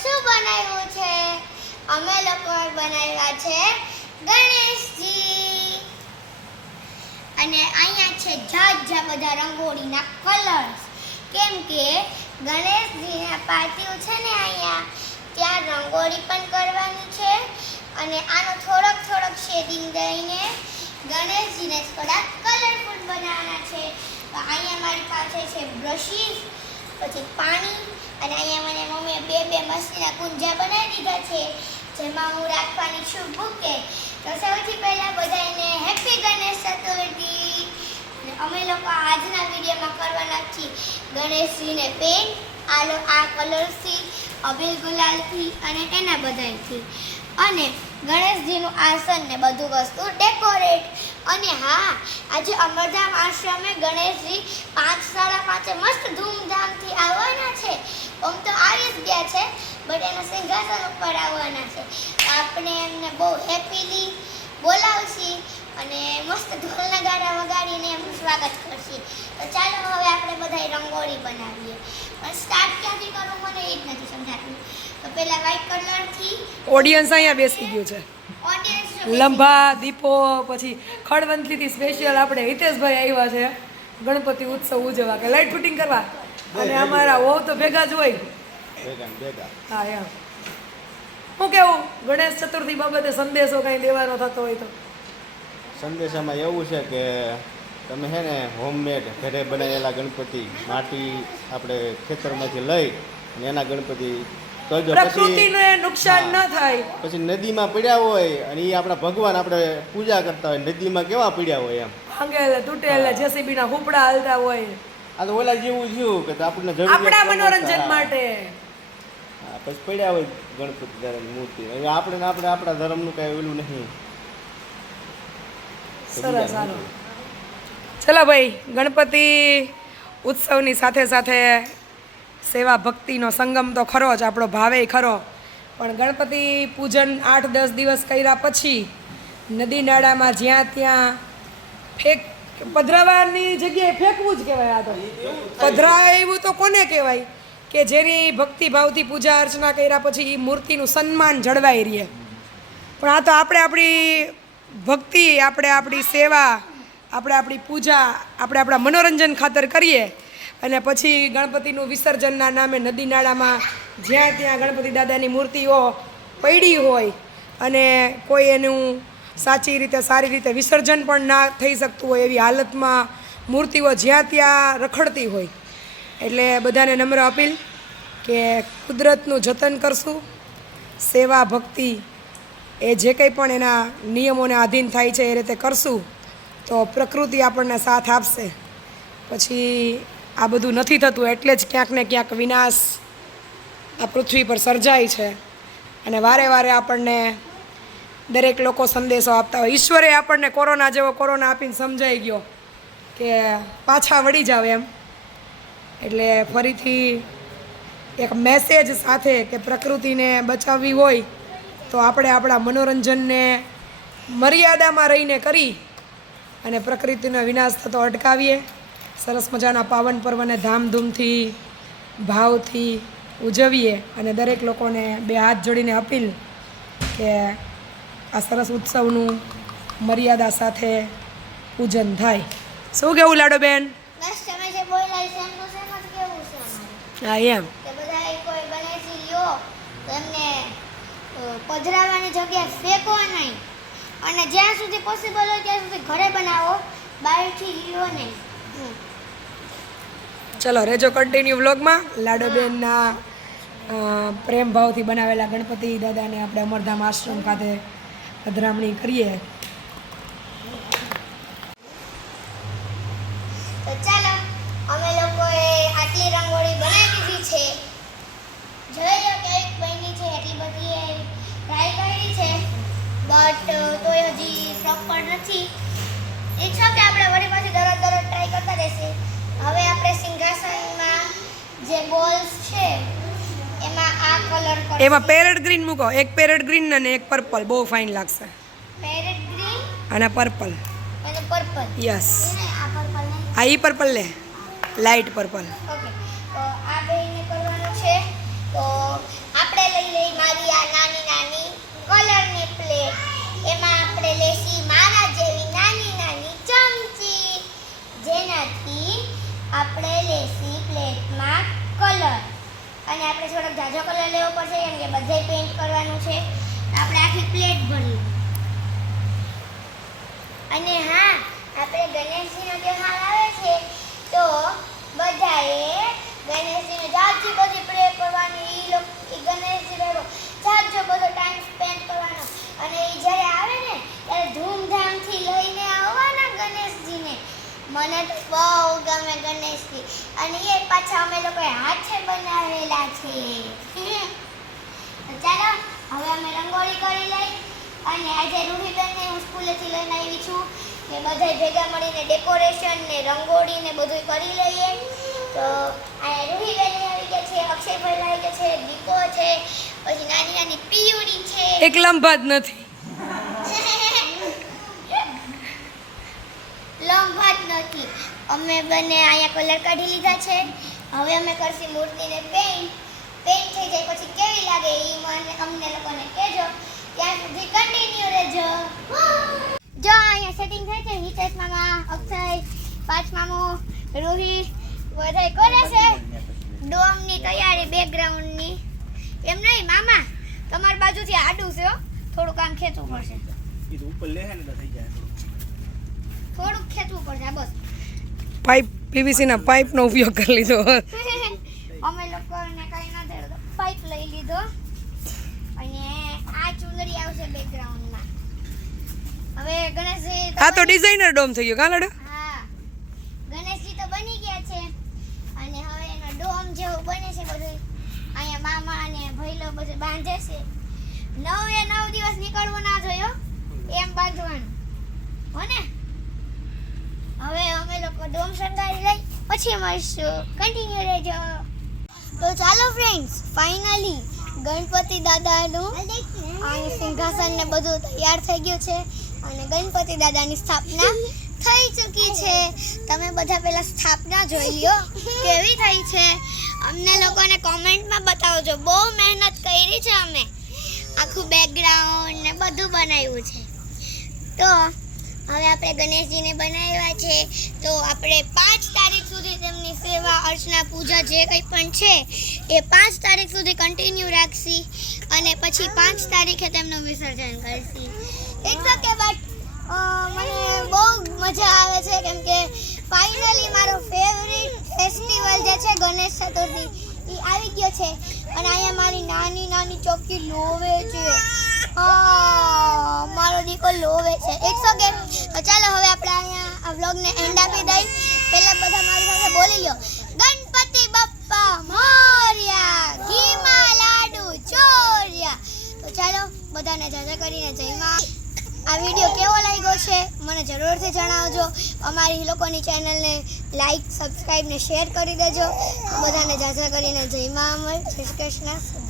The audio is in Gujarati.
શું બનાવ્યું છે? અમે લોકો બનાવ્યા છે ગણેશજી. અને અહીંયા છે જાત જા બધા રંગોળીના કલર્સ કેમ કે ગણેશજીના પાર્ટીઓ છે ને અહીંયા, ત્યાં રંગોળી પણ કરવાની છે અને આનો થોડોક થોડોક શેડિંગ દઈને ગણેશજીને થોડાક કલરફુલ બનાવવાના છે. તો અહીંયા મારી પાસે છે બ્રશિસ પછી પાણી અને અહીંયા મને મમ્મીએ બે બે મસ્તીના કુંજા બનાવી દીધા છે, જેમાં હું રાખવાની છું બુકે તો સૌથી પહેલાં બધાને હેપી ગણેશ ચતુર્થી. અમે લોકો આજના વિડીયોમાં કરવાના છીએ ગણેશજીને પેન્ટ આ લો આ કલરથી અબીલ ગુલાલથી અને એના બધાથી અને ગણેશજીનું આસન ને બધું વસ્તુ ડેકોરેટ. અને હા, આજે અમરધામ આશ્રમે ગણેશજી પાંચ સાડા પાંચે મસ્ત ધૂમધામથી આવવાના છે આમ તો આવી જ ગયા છે બટ એના સિંહાસન ઉપર આવવાના છે. આપણે એમને બહુ હેપીલી બોલાવશી અને મસ્ત ઢોલના ગાડા વગાડીને એમનું સ્વાગત કરશી. તો ચાલો હવે આપણે બધા રંગોળી બનાવીએ. પણ સ્ટાર્ટ ક્યાંથી કરવું મને એ જ નથી સમજાતું. તો પહેલા વ્હાઈટ કલરથી ઓડિયન્સ અહીંયા બેસી ગયું છે. ઓડિયન્સ લંભા દીપો પછી ખડવંતલીથી સ્પેશિયલ આપણે હિતેશભાઈ આવ્યા છે. ગણપતિ ઉત્સવ ઉજવવા કે લાઇટ ફિટિંગ કરવા? અને અમારા હોવ તો ભેગા જ હોય. હા એમ. કેવું? ગણેશ ચતુર્થી બાબતે સંદેશો કાંઈ દેવાનો થતો હોય તો? સંદેશામાં એવું છે કે તમે છે ને હોમમેડ ઘરે બનાવેલા ગણપતિ માટી આપણે ખેતરમાંથી લઈ અને એના ગણપતિ કરજો પછી પ્રકૃતિને નુકસાન ન થાય. પછી નદીમાં પડ્યા હોય અને એ આપણા ભગવાન આપણે પૂજા કરતા હોય નદીમાં કેવા પડ્યા હોય એમ? ભાંગેલે તૂટેલે જેસીબી ના હુપડા હાલતા હોય. આ તો ઓલા જેવું થયું કે આપણને જરૂર આપણા મનોરંજન માટે. પછી પડ્યા હોય ગણપતિ દાદાની મૂર્તિ. હવે આપણે ને આપણે આપણા ધર્મનું કાંઈ ઓલું નહીં. સરસ સારું. ચલો ભાઈ ગણપતિ ઉત્સવની સાથે સાથે સેવા ભક્તિનો સંગમ તો ખરો જ આપણો ભાવે ખરો. પણ ગણપતિ પૂજન આઠ દસ દિવસ કર્યા પછી નદી નાળામાં જ્યાં ત્યાં ફેંક પધરાવાની જગ્યાએ ફેંકવું જ કહેવાય આ તો. પધરા એવું તો કોને કહેવાય? કે જેની ભક્તિભાવથી પૂજા અર્ચના કર્યા પછી એ મૂર્તિનું સન્માન જળવાઈ રહે. પણ આ તો આપણે આપણી ભક્તિ, આપણે આપણી સેવા, આપણે આપણી પૂજા, આપણે આપણા મનોરંજન ખાતર કરીએ. અને પછી ગણપતિનું વિસર્જનના નામે નદી નાળામાં જ્યાં ત્યાં ગણપતિ દાદાની મૂર્તિઓ પડી હોય અને કોઈ એનું સાચી રીતે, સારી રીતે વિસર્જન પણ ના થઈ શકતું હોય એવી હાલતમાં મૂર્તિઓ જ્યાં ત્યાં રખડતી હોય. એટલે બધાને નમ્ર અપીલ કે કુદરતનું જતન કરશું. સેવા ભક્તિ એ જે કંઈ પણ એના નિયમોને આધીન થાય છે એ રીતે કરશું તો પ્રકૃતિ આપણને સાથ આપશે. પછી આ બધું નથી થતું એટલે જ ક્યાંક ને ક્યાંક વિનાશ આ પૃથ્વી પર સર્જાય છે. અને વારે વારે આપણને દરેક લોકો સંદેશો આપતા હોય. ઈશ્વરે આપણને કોરોના જેવો કોરોના આપીને સમજાઈ ગયો કે પાછા વળી જાવ એમ. એટલે ફરીથી એક મેસેજ સાથે કે પ્રકૃતિને બચાવવી હોય તો આપણે આપણા મનોરંજનને મર્યાદામાં રહીને કરી અને પ્રકૃતિનો વિનાશ થતો અટકાવીએ. સરસ મજાના પાવન પર્વને ધામધૂમથી, ભાવથી ઉજવીએ અને દરેક લોકોને બે હાથ જોડીને અપીલ કે આ સરસ ઉત્સવનું મર્યાદા સાથે પૂજન થાય. શું કેવું લાડોબેન બસ તમે જે બોલ્યા છે એમનું સેમ જ કેવું છે અમારે હા એમ કે બધા કોઈ ગણેશજી લ્યો તો એમને અ, જગ્યા ફેંકો નહીં અને જ્યાં સુધી પોસિબલ હોય ત્યાં સુધી ઘરે બનાવો બહારથી લ્યો નહીં. ચલો રેજો કન્ટિન્યુ વ્લોગમાં લાડોબેનના પ્રેમ ભાવથી બનાવેલા ગણપતિ દાદાને આપણે અમરધામ આશ્રમ ખાતે પધરામણી કરીએ તો ચાલો અમે લોકોએ આટલી રંગોળી બનાવી દીધી છે જોઈ લો કે એક બની છે એટલી બધી ટ્રાય કરી છે બટ તોય હજી પ્રોપર નથી ઈચ્છો કે આપણે વળી પાછી દરરોજ દરરોજ ટ્રાય કરતા રહેશે હવે આપણે સિંહાસનમાં જે બોલ્સ છે એમાં આ કલર એમાં પેરેટ ગ્રીન મૂકો. એક પેરેટ ગ્રીન અને એક પર્પલ બહુ ફાઇન લાગશે. પેરેટ ગ્રીન અને પર્પલ અને પર્પલ યસ આ પર્પલ આ ઈ પર્પલ લે. લાઇટ પર્પલ ઓકે તો આ બેયને કરવાનું છે. તો આપણે લઈ મારી આ નાની નાની કલરની પ્લેટ એમાં આપણે લેશી મારા જેવી નાની નાની ચમચી જેનાથી આપણે લેશી પ્લેટમાં કલર અને આપણે થોડોક જાજો કલર લેવો પડશે, કારણ કે બધે પેઇન્ટ કરવાનું છે. આપણે આખી પ્લેટ ભરી અને હા, આપણે ગણેશજીનો તહેવાર આવે છે, તો બધાએ ગણેશજીને જાજી બધી પ્રે કરવાની એ લોક ગણેશજી જાતજો બધો ટાઈમ સ્પેન્ડ કરવાનો અને ઈ જ્યારે આવે ને ત્યારે ધૂમધામથી લઈને આવવાના ગણેશજીને મને તો બહુ ગમે ગણેશજી. અને એ પાછા અમે લોકોએ હાથે બનાવેલા છે. ચાલો, હવે અમે રંગોળી કરી લઈ. અને આજે રૂહીબેનને હું સ્કૂલેથી લઈને આવી છું. ને બધા ભેગા મળીને ડેકોરેશન ને રંગોળી ને બધું કરી લઈએ. તો આ રૂહીબેન આવી ગયા છે, અક્ષયભાઈ આવી ગયા છે દીકો છે, પછી નાની નાની પિયુડી છે. એક લંબા જ નથી. નથી અમે બંને અહીંયા કલર કાઢી લીધા છે. હવે અમે કરશી મૂર્તિને પેઇન્ટ પેઇન્ટ થઈ જાય પછી કેવી લાગે એ મને અમને લોકોને કહેજો. ત્યાં સુધી કન્ટિન્યુ રહેજો. જો અહીંયા સેટિંગ થાય છે હિતેશ મામા અક્ષય પાંચ મામો રોહિત બધાય કરે છે. ડોમની તૈયારી બેકગ્રાઉન્ડની એમ નહીં મામા તમારી બાજુથી આડું છે થોડું કામ ખેંચવું પડશે. એ તો ઉપર લે ને તો થઈ જાય થોડુંક. ખેંચવું પડશે બસ. પાઇપ પીવીસીના પાઇપનો ઉપયોગ કરી લીધો અમે લોકોને કઈ ના થયું પાઇપ લઈ લીધો. અને આ ચુંદડી આવશે બેકગ્રાઉન્ડમાં હવે ગણેશજી આ તો ડિઝાઇનર ડોમ થઈ ગયો કા હા. ગણેશજી તો બની ગયા છે. અને હવે એનો ડોમ જેવું બને છે બધું અહીંયા મામા અને ભૈલો બધું બાંધે છે. નવ એ નવ દિવસ નીકળવું ના જોયો. એમ બાંધવાનું. હો ને હવે અમે લોકો ડોમ શણગારી લઈ, પછી મળીશું. કન્ટિન્યુ રહેજો. તો ચાલો ફ્રેન્ડ્સ ફાઇનલી ગણપતિ દાદાનું સિંહાસન ને બધું તૈયાર થઈ ગયું છે અને ગણપતિ દાદાની સ્થાપના થઈ ચૂકી છે. તમે બધા પહેલા સ્થાપના જોઈ લો, કેવી થઈ છે? અમને લોકોને કોમેન્ટમાં બતાવજો. બહુ મહેનત કરી છે અમે. આખું બેકગ્રાઉન્ડ ને બધું બનાવ્યું છે. તો હવે આપણે ગણેશજીને બનાવ્યા છે. તો આપણે પાંચ તારીખ સુધી તેમની સેવા, અર્ચના, પૂજા જે કંઈ પણ છે, એ પાંચ તારીખ સુધી કન્ટિન્યુ રાખશી અને પછી પાંચ તારીખે તેમનું વિસર્જન કરશી. ઇટ્સ ઓકે બટ મને બહુ મજા આવે છે કેમ કે ફાઇનલી મારો ફેવરિટ ફેસ્ટિવલ જે છે ગણેશ ચતુર્થી એ આવી ગયો છે. અને અહીંયા મારી નાની નાની ચોકી લોવે છે. મારો દીકો લોવે છે. ઇટ્સ ઓકે ચાલો હવે આપણે અહીંયા આ વ્લોગને એન્ડ આપી દઈ. પહેલા બધા મારી સાથે બોલી લો ગણપતિ બપ્પા, મોર્યા, ઘીમા લાડુ, ચોર્યા. તો ચાલો બધાને જાજા કરીને જયમાં આ વીડિયો કેવો લાગ્યો છે, મને જરૂરથી જણાવજો. અમારી લોકોની ચેનલને લાઈક સબસ્ક્રાઈબ ને શેર કરી દેજો. બધાને જાજા કરીને જય મા અમર. શ્રી કૃષ્ણ.